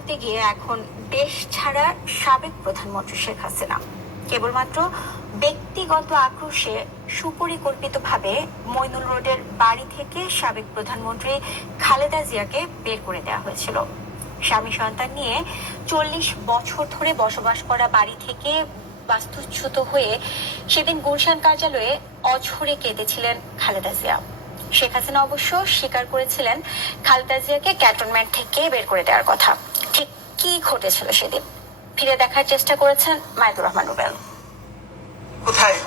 করতে গিয়ে এখন দেশ ছাড়া সাবেক প্রধানমন্ত্রী শেখ হাসিনা। কেবলমাত্র ব্যক্তিগত আক্রোশে সুপরিকল্পিতভাবে মইনুল রোডের বাড়ি থেকে সাবেক প্রধানমন্ত্রী খালেদা জিয়াকে বের করে দেওয়া হয়েছিল। স্বামী সন্তান নিয়ে চল্লিশ বছর ধরে বসবাস করা বাড়ি থেকে বাস্তুচ্যুত হয়ে সেদিন গুলশান কার্যালয়ে অঝরে কেঁদেছিলেন খালেদা জিয়া। শেখ হাসিনা অবশ্য স্বীকার করেছিলেন খালেদা জিয়াকে ক্যান্টনমেন্ট থেকে বের করে দেওয়ার কথা। কি ঘটেছিল সেদিন? ফিরে দেখার চেষ্টা করেছেন মাইদুর রহমান রুবেল। কোথায়?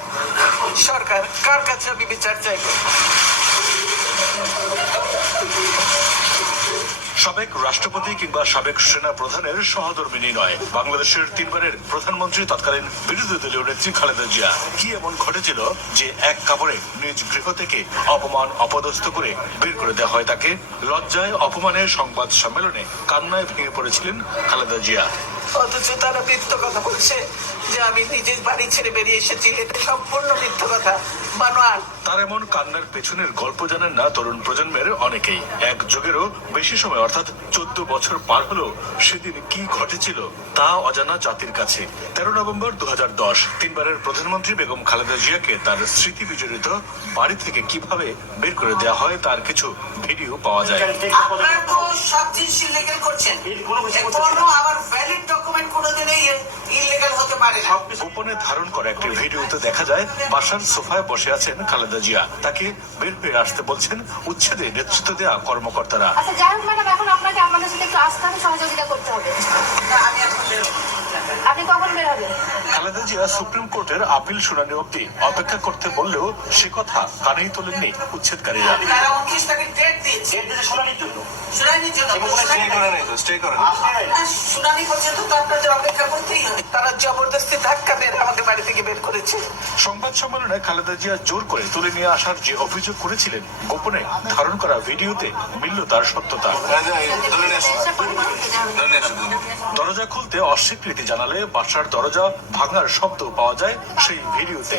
সরকার, কার কাছে আমি বিচার চাইব? সাবেক রাষ্ট্রপতি কিংবা সাবেক সেনা প্রধানের সহধর্মিনী নয় বাংলাদেশের তিনবারের প্রধানমন্ত্রী তৎকালীন বিরোধী দলীয় নেত্রী খালেদা জিয়া। কি এমন ঘটেছিল যে এক কাপড়ে নিজ গৃহ থেকে অপমান অপদস্থ করে বের করে দেওয়া হয় তাকে? লজ্জায় অপমানে সংবাদ সম্মেলনে কান্নায় ভেঙে পড়েছিলেন খালেদা জিয়া। অথচ তারা মিথ্য কথা বলছে। যে আমি নিজের বাড়ি ছেড়ে বেরিয়ে এসেছি এটা সম্পূর্ণ মিথ্য কথা। বানোয়াল তার এমন কান্নার পেছনের গল্প জানেন না তরুণ প্রজন্মের অনেকেই। এক যুগেরও বেশি সময় অর্থাৎ চোদ্দ বছর পার হলো সেদিন কি ঘটেছিল তা অজানা জাতির কাছে। তেরো নভেম্বর দু তিনবারের প্রধানমন্ত্রী বেগম খালেদা জিয়াকে তার স্মৃতি বিজড়িত বাড়ি থেকে কীভাবে বের করে দেওয়া হয় তার কিছু ভিডিও পাওয়া যায়। আপনারা তো সব জিনিস ইলিগাল করছেন। না গোপনে ধারণ করা একটি ভিডিওতে দেখা যায় বাসার সোফায় বসে আছেন খালেদা জিয়া। তাকে বের হয়ে আসতে বলছেন উচ্ছেদে নেতৃত্ব দেওয়া কর্মকর্তারা। আচ্ছা যাই হোক ম্যাডাম এখন আপনাকে আমাদের সাথে একটু সহযোগিতা করতে হবে। আমি এখন আপনি কখন বের হবেন? খালেদা জিয়া সুপ্রিম কোর্টের আপিল শুনানি অবধি অপেক্ষা করতে বললেও সে কথা কানেই তোলেননি উচ্ছেদকারীরা। তারা উনত্রিশ তারিখ ডেট দিয়েছে শুনানির জন্য। শুনানি পর্যন্ত তো আপনাদের অপেক্ষা করতেই হবে। তারা জবরদস্তি ধাক্কা দেয় আমাদের বাড়ি থেকে। বের করেছে। সংবাদ সম্মেলনে খালেদা জিয়া জোর করে তুলে নিয়ে আসার যে অভিযোগ করেছিলেন, গোপনে ধারণ করা ভিডিওতে মিলল তার সত্যতা। দরজা খুলতে অস্বীকৃতি জানালে বাসার দরজা ভাঙার শব্দ পাওয়া যায় সেই ভিডিওতে।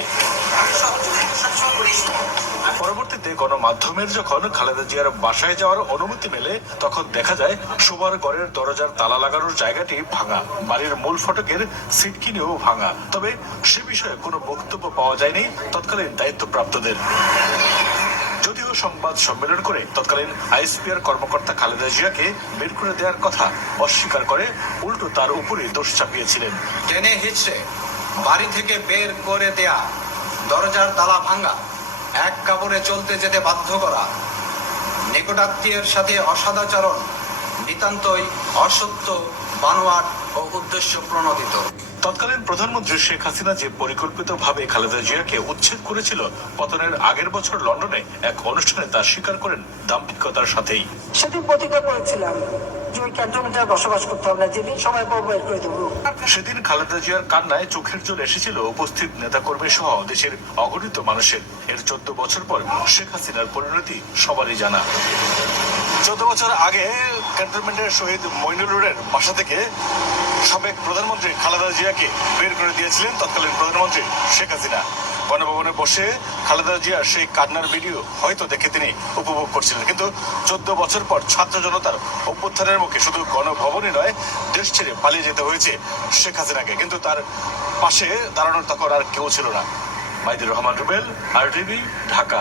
পরবর্তীতে গণমাধ্যমের যখন খালেদা জিয়ার বাসায় যাওয়ার অনুমতি মেলে, তখন দেখা যায় শোবার ঘরের দরজার তালা লাগানোর জায়গাটি ভাঙা। বাড়ির মূল ফটকের সিটকিনিও ভাঙা। তবে সে বিষয়ে কোনো বক্তব্য পাওয়া যায়নি, তৎকালীন দায়িত্বপ্রাপ্তদের। যদিও সংবাদ সম্মেলন করে তৎকালীন আইএসপিআর কর্মকর্তা খালেদা জিয়াকে বের করে দেওয়ার কথা অস্বীকার করে, উল্টো তার উপরে দোষ চাপিয়েছিলেন। টেনে হিচড়ে, বাড়ি থেকে বের করে দেয়া, দরজার তালা ভাঙা, এক কাপড়ে চলতে যেতে বাধ্য করা, নিকটাত্মীয়ের সাথে অসদাচরণ, নিতান্তই অসত্য, বানোয়াট ও উদ্দেশ্য প্রণোদিত। প্রধানমন্ত্রী শেখ হাসিনা যে পরিকল্পিতভাবে খালেদা জিয়াকে উচ্ছেদ করেছিল, পতনের আগের বছর লন্ডনে এক অনুষ্ঠানে তা স্বীকার করেন দাম্পিকতার সাথেই। সেদিন প্রতিজ্ঞা করেছিলাম। সেদিন খালেদা জিয়ার কান্নায় চোখের জল এসেছিল উপস্থিত নেতাকর্মী সহ দেশের অগণিত মানুষের। এর চোদ্দ বছর পর শেখ হাসিনার পরিণতি সবারই জানা। চোদ্দ বছর আগে ক্যান্টনমেন্টের শহীদ মইনুল রোডের বাসা থেকে সাবেক প্রধানমন্ত্রী খালেদা জিয়াকে বের করে দিয়েছিলেন তৎকালীন প্রধানমন্ত্রী শেখ হাসিনা। গণভবনে বসে খালেদা জিয়ার সেই কান্নার ভিডিও হয়তো দেখে তিনি উপভোগ করছিলেন। কিন্তু চোদ্দ বছর পর ছাত্র জনতার অভ্যুত্থানের মুখে শুধু গণভবনই নয়, দেশ ছেড়ে পালিয়ে যেতে হয়েছে শেখ হাসিনাকে। কিন্তু তার পাশে দাঁড়ানোর তখন আর কেউ ছিল না। মাইদুর রহমান রুবেল আর ঢাকা।